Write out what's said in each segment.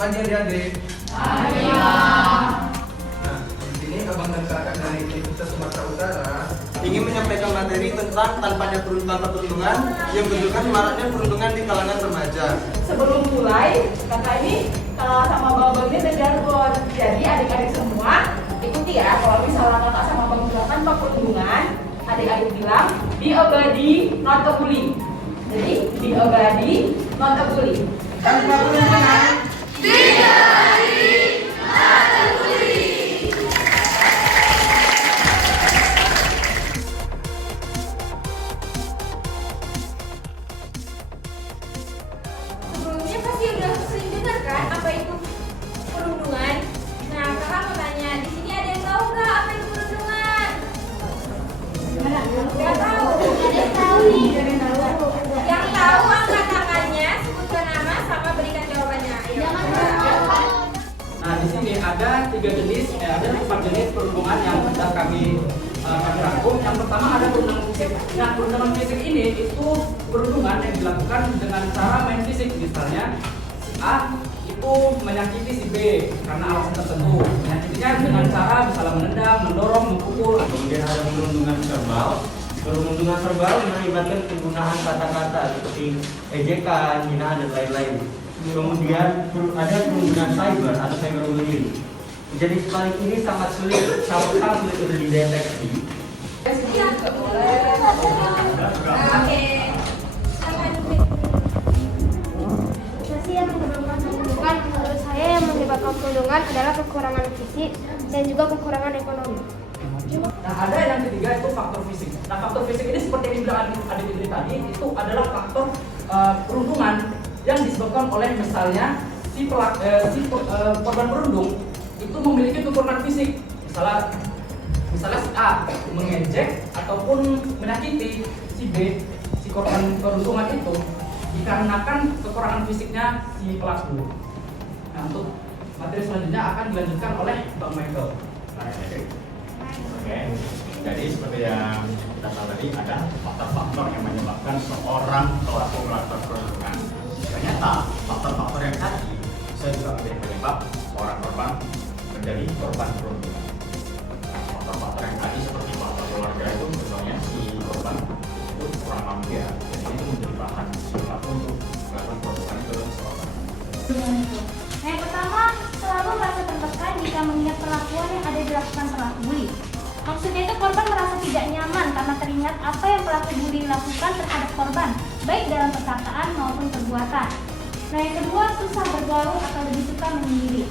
Apa dia adik-adik? Harimau. Nah, di sini abang dan kakak dari Universitas Sumatera Utara ingin menyampaikan materi tentang tanpa perundungan yang menunjukkan maraknya perundungan di kalangan remaja. Sebelum mulai, kakak ini sama bang ini ada jargon. Jadi adik-adik semua ikuti ya. Kalau misalnya kakak sama bang bilang tanpa perundungan, adik-adik bilang be a buddy, not a bully. Jadi be a buddy, not a bully. tanpa perundungan. Sebelumnya pasti udah sering dengar kan apa itu perundungan. Nah, kakak mau tanya, di sini ada yang tahu nggak apa itu perundungan? Nggak tahu. Ada yang tahu nih. Yang tahu angkat tangannya, sebutkan nama sama berikan jawabannya. Ayo. Nah, di sini ada 4 jenis perundungan yang sudah kami rangkum. Yang pertama ada perundungan fisik. Nah, perundungan fisik ini itu perundungan yang dilakukan dengan cara main fisik. Misalnya si A itu menyakiti si B karena alasan tertentu. Menyakitinya dengan cara misalnya menendang, mendorong, memukul. Kemudian ada perundungan verbal. Perundungan verbal melibatkan penggunaan kata-kata seperti ejekan, hinaan, dan lain-lain. Kemudian ada perundungan cyber atau cyberbullying. Jadi sebalik ini sangat sulit untuk dideteksi. Oke. Situasi yang menyebabkan perundungan menurut saya yang menyebabkan perundungan adalah kekurangan fisik dan juga kekurangan ekonomi. Nah, ada yang ketiga itu faktor fisik. Nah, faktor fisik ini seperti yang dibilang adik-adik tadi, itu adalah faktor perundungan yang disebabkan oleh misalnya korban perundung itu memiliki kekurangan fisik. Misalnya si A mengejek ataupun menyakiti si B, si korban perundungan itu dikarenakan kekurangan fisiknya si pelaku. Nah, untuk materi selanjutnya akan dilanjutkan oleh Bang Michael. Oke, jadi seperti yang kita tahu tadi ada faktor-faktor yang menyebabkan seorang pelaku melakukan perundungan. Ternyata faktor-faktor yang tadi bisa juga menjadi penyebab seorang korban menjadi korban perundungan. Nah, faktor-faktor yang tadi seperti faktor keluarga itu misalnya si korban itu kurang mampu ya, jadi itu menjadi bahan si pelaku untuk melakukan perundungan ke seorang. Yang pertama, selalu merasa tertekan jika mengingat perlakuan yang ada dilakukan pelaku bully. Maksudnya itu korban merasa tidak nyaman karena teringat apa yang pelaku bully lakukan terhadap korban, baik dalam perkataan maupun perbuatan. Nah, yang kedua, susah bergaul atau lebih suka menyendiri.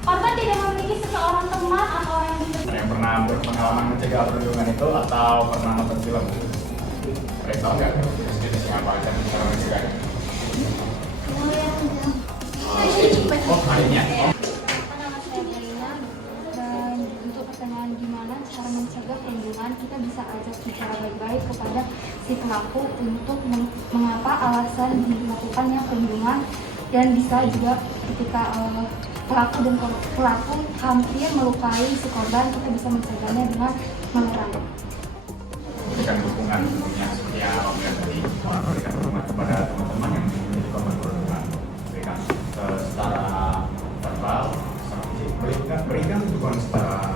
Korban tidak memiliki seseorang teman atau orang yang Ada yang pernah berpengalaman mencegah perundungan itu atau pernah nonton film? Ada yang tahu nggak jenis-jenisnya apa dan cara mencegahnya? Oh, harinya. Nama saya Elina, dan untuk pertanyaan gimana cara mencegah perundungan, kita bisa ajak bicara baik-baik kepada si pelaku untuk mengapa alasan dilakukannya perundungan, dan bisa juga ketika pelaku hampir melukai si korban, kita bisa mencegahnya dengan melarang. Berikan dukungan tentunya seperti yang Abang bilang tadi, berikan dukungan kepada teman-teman yang menjadi korban perundungan, berikan secara verbal, secara fisik, berikan dukungan secara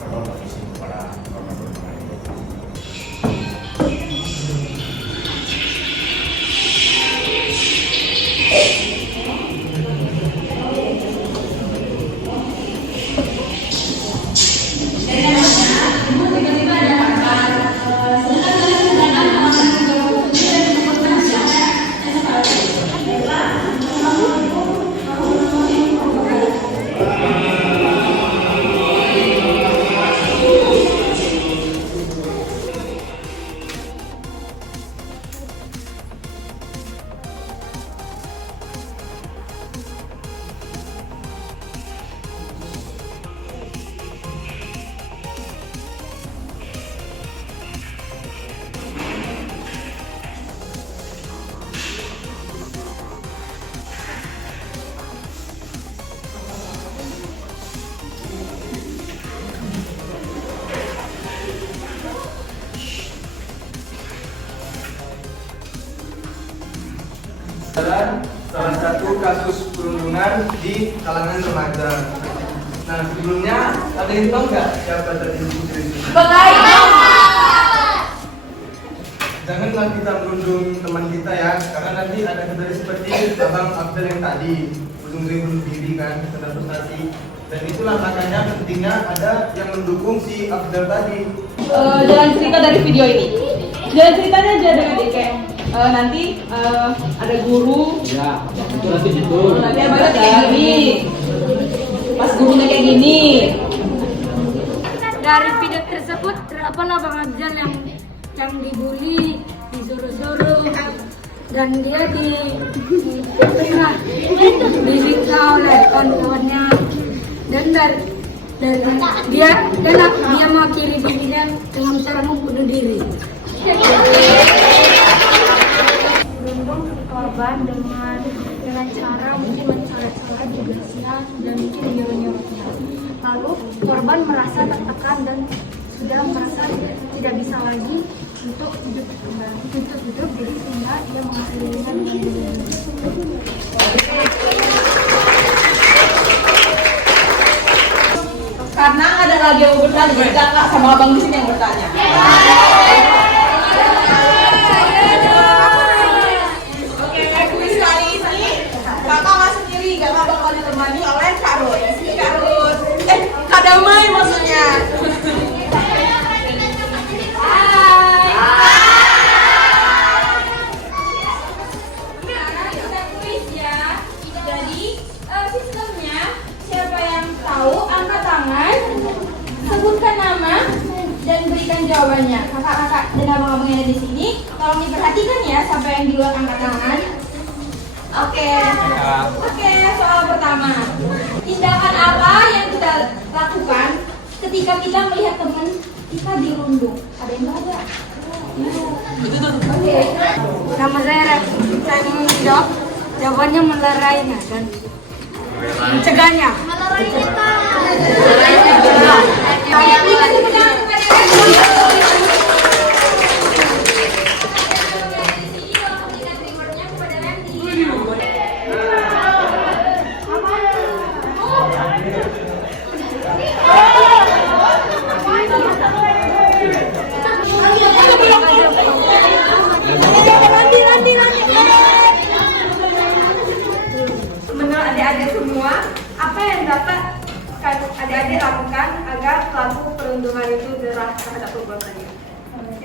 verbal atau fisik kepada korban perundungan itu. Adalah salah satu kasus perundungan di kalangan remaja. Nah, sebelumnya ada yang tahu nggak siapa tadi putri itu? Janganlah kita merundung teman kita ya, karena nanti ada kejadian seperti Abang Abdel yang tadi bunuh diri kan, kena frustasi. Dan itulah makanya pentingnya ada yang mendukung si Abdel tadi. Jalan cerita dari video ini. Jalan ceritanya aja dengan kayak nanti ada guru. Ya, itu nanti gitu. Nanti ada kayak gini. Pas gurunya kayak gini. Dari video tersebut terdapatlah Bang Abdel yang dibully, disuruh-suruh, dan dia disiksa oleh kawan-kawannya. Dan dia mengakhiri dirinya dengan cara membunuh diri. Berundung korban dengan cara mungkin mencoret-coret juga siang dan mungkin nyuruh-nyuruhnya. Lalu korban merasa tertekan dan sudah merasa tidak bisa lagi untuk hidup kembali, jadi sehingga dia mengakhiri dengan Karena ada lagi yang bertanya, jadi kakak sama abang di sini yang bertanya. Oke, kuis kali ini kakak nggak sendiri, kakak bakal ditemani oleh Kak Rus. Kak Damai maksudnya. Sebutkan nama dan berikan jawabannya. Kakak-kakak dan abang-abang yang ada di sini, tolong diperhatikan ya siapa yang di luar angkat tangan. Oke, soal pertama. Tindakan apa yang kita lakukan ketika kita melihat teman kita dirundung? Ada yang tahu nggak? Oke. Nama saya Dok. Jawabannya melerainya dan mencegahnya. Menurut adik-adik semua, apa yang dapat adik-adik lakukan agar pelaku perundungan itu jerah terhadap perbuatannya?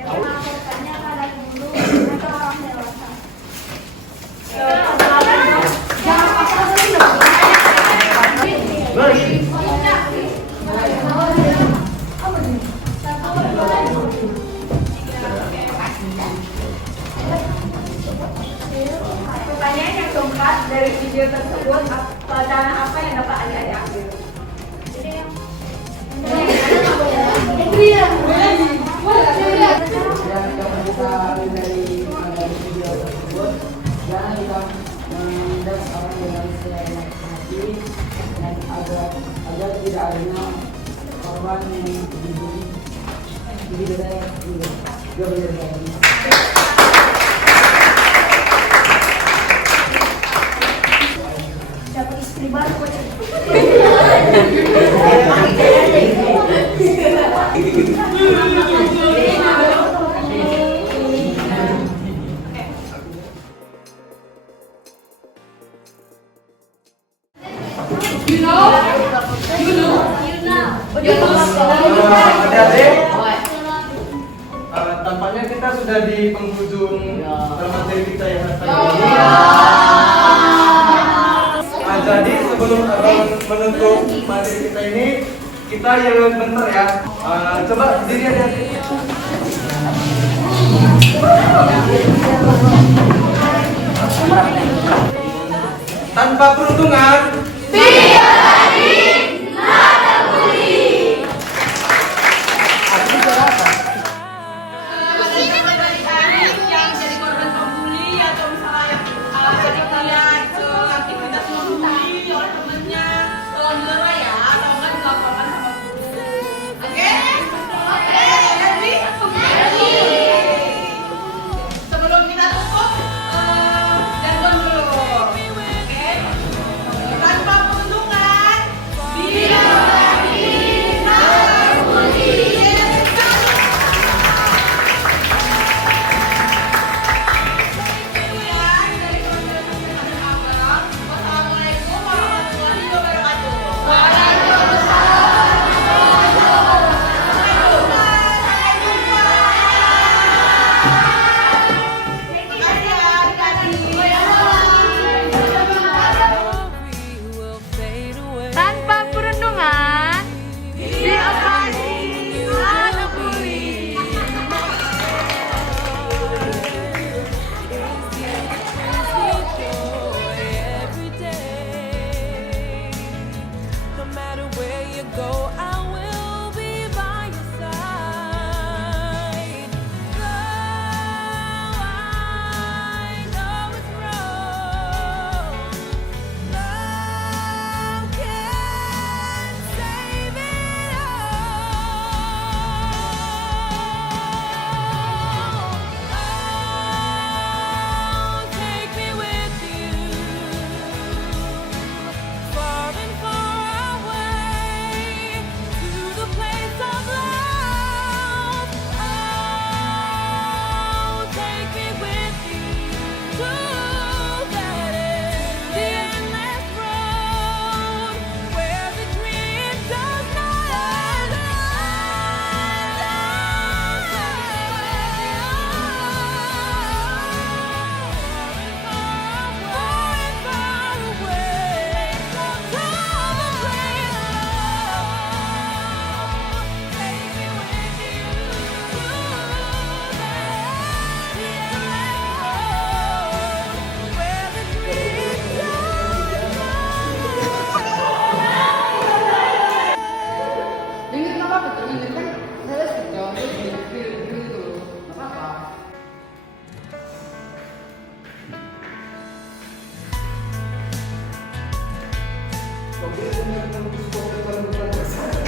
melaporkannya pada guru atau orang dewasa. Pertanyaan yang keempat dari video tersebut, pelajaran apa yang dapat adik-adik ambil? Jangan kita menindas orang dengan seenak hati dan agar tidak adanya korban yang dibully. Jadi saya juga belajar. Dapat istri baru. Adik-adik, tampaknya kita sudah di penghujung materi kita yang hari ini. Jadi sebelum abang menutup materi kita ini, kita yel bentar ya. Coba diri adik-adik. Tanpa peruntungan. Yang jadi korban pembuli atau misalnya yang ke aktivitas membuli oleh temennya, tolong dulu ya, atau enggak dilaporkan sama guru. Oke? Ready? Sebelum kita tutup, jangan dulu. Oke, dengan sebuah kata